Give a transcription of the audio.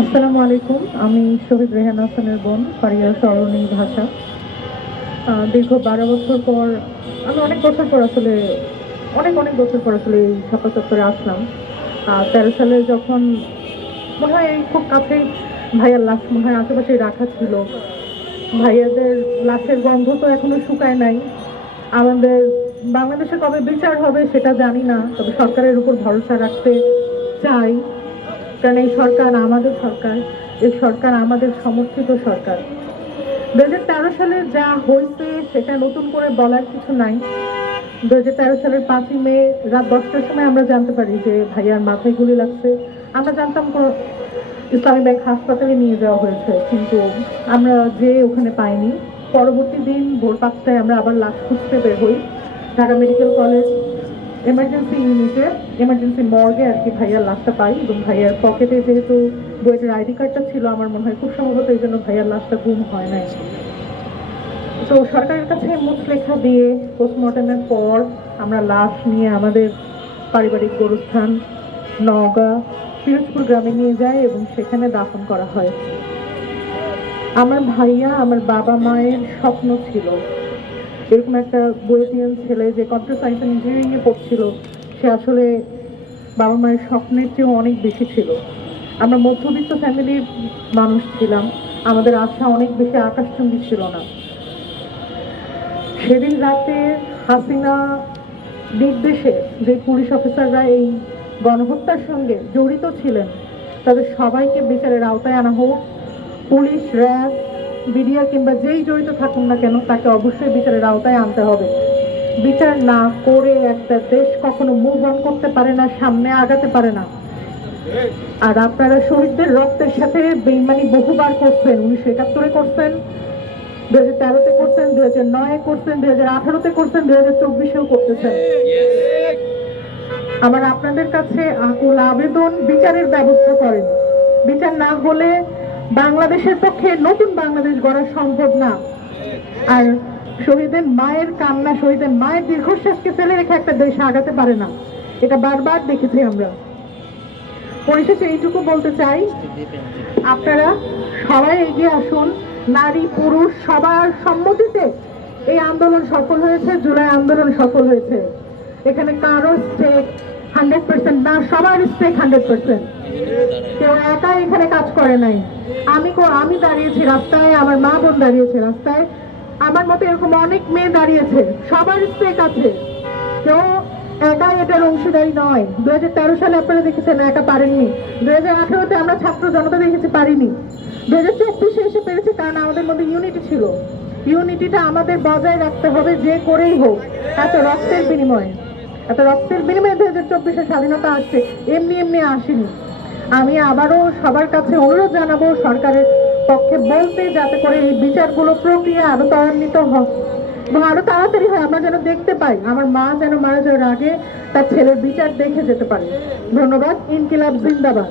আসসালামু আলাইকুম। আমি শহীদ রেহান হাসানের বোন, ফারিয়া সরণী ভাষা দীর্ঘ বারো বছর পর আমি অনেক বছর পর আসলে, অনেক অনেক বছর পর আসলে এই ছাপা চত্বরে আসলাম। তেরো সালে যখন মনে হয় খুব কাছেই ভাইয়ার লাশ, মনে হয় আশেপাশে রাখা ছিল। ভাইয়াদের লাশের গন্ধ তো এখনও শুকায় নাই। আমাদের বাংলাদেশে কবে বিচার হবে সেটা জানি না, তবে সরকারের উপর ভরসা রাখতে চাই। কারণ এই সরকার আমাদের সরকার এই সরকার আমাদের সমর্থিত সরকার। দু হাজার তেরো সালে যা হয়েছে, সেটা নতুন করে বলার কিছু নাই। দু হাজার তেরো সালের পাঁচই মে রাত দশটার সময় আমরা জানতে পারি যে ভাইয়ার মাথায় গুলি লাগছে। আমরা জানতাম কোনো ইসলামী ব্যাংক হাসপাতালে নিয়ে যাওয়া হয়েছে, কিন্তু আমরা যে ওখানে পাইনি। পরবর্তী দিন ভোর পাঁচটায় আমরা আবার লাশ খুঁজতে বের হই। ঢাকা মেডিকেল কলেজ এমার্জেন্সি ইউনিটে এমার্জেন্সি মর্গে আর কি ভাইয়ার লাশটা পাই। এবং ভাইয়ার পকেটে যেহেতু বইয়ের আইডি কার্ডটা ছিল, আমার মনে হয় খুব সম্ভবত এই জন্য ভাইয়ার লাশটা গুম হয় নাই। তো সরকারের কাছে মুখলেখা দিয়ে পোস্টমর্টমের পর আমরা লাশ নিয়ে আমাদের পারিবারিক গোরস্থান নওগাঁ, পিরোজপুর গ্রামে নিয়ে যাই এবং সেখানে দাফন করা হয়। আমার ভাইয়া, আমার বাবা মায়ের স্বপ্ন ছিল এরকম একটা বইটিয়ান ছেলে যে কম্পিউটার সায়েন্স অ্যান্ড ইঞ্জিনিয়ারিং এ পড়ছিল, সে আসলে বাবা মায়ের স্বপ্নের চেয়েও অনেক বেশি ছিল। আমরা মধ্যবিত্ত ফ্যামিলির মানুষ ছিলাম, আমাদের আশা অনেক বেশি আকাশচুম্বী ছিল না। সেদিন রাতে হাসিনা নির্দেশে যে পুলিশ অফিসাররা এই গণহত্যার সঙ্গে জড়িত ছিলেন, তাদের সবাইকে বিচারের আওতায় আনা হোক। পুলিশ, র্যাব বিডিআর কিংবা যেই জড়িত থাকুন না কেন, তাকে অবশ্যই বিচারের আওতায় আনতে হবে। বিচার না করে একটা দেশ কখনো মুভ অন করতে পারে না, সামনে আগাতে পারে না। আর আপনারা শহীদদের রক্তের সাথে বেইমানি বহুবার করছেন, উনিশশো একাত্তরে করছেন দু হাজার তেরোতে করছেন দু হাজার নয়ে করছেন দু হাজার আঠারোতে করছেন দু হাজার চব্বিশেও করতেছেন। আমার আপনাদের কাছে আকুল আবেদন, বিচারের ব্যবস্থা করেন। বিচার না হলে বাংলাদেশের পক্ষে নতুন বাংলাদেশ গড়া সম্ভব না। আর শহীদের মায়ের কান্না, শহীদের মায়ের দীর্ঘশ্বাসকে ফেলে রেখে একটা দেশ আগাতে পারে না। এটা বারবার দেখেছি আমরা। পরিশেষে এইটুকু বলতে চাই, আপনারা সবাই এগিয়ে আসুন। নারী, পুরুষ, সবার সম্মতিতে এই আন্দোলন সফল হয়েছে, জুলাই আন্দোলন সফল হয়েছে। এখানে কারও স্টেক হান্ড্রেড পার্সেন্ট না, সবার স্টেক হান্ড্রেড পার্সেন্ট। কেউ একা এখানে কাজ করে নাই। আমি আমি দাঁড়িয়েছি রাস্তায়, আমার মা বোন দাঁড়িয়েছে রাস্তায়। আমার মতো এরকম অনেক মেয়ে দাঁড়িয়েছে, সবার স্টেক আছে। কেউ একা এটার অংশীদারি নয়। দু হাজার তেরো সালে আপনারা দেখেছেন, একা পারেননি। দু হাজার আঠারোতে আমরা ছাত্র জনতা দেখেছি, পারিনি। দু হাজার চব্বিশে এসে পেরেছে, কারণ আমাদের মধ্যে ইউনিটি ছিল। ইউনিটিটা আমাদের বজায় রাখতে হবে, যে করেই হোক, এত রক্তের বিনিময়ে। এত রক্তের বিনিময়ে দু হাজার চব্বিশে স্বাধীনতা আসছে, এমনি এমনি আসেনি। আমি আবারও সবার কাছে অনুরোধ জানাব, সরকারের পক্ষে বলতে যাতে করে এই বিচারগুলো প্রক্রিয়া আরও ত্বরান্বিত হয় এবং আরও তাড়াতাড়ি হয়, আমরা যেন দেখতে পাই, আমার মা যেন মারা যাওয়ার আগে তার ছেলের বিচার দেখে যেতে পারে। ধন্যবাদ, ইনকিলাব জিন্দাবাদ।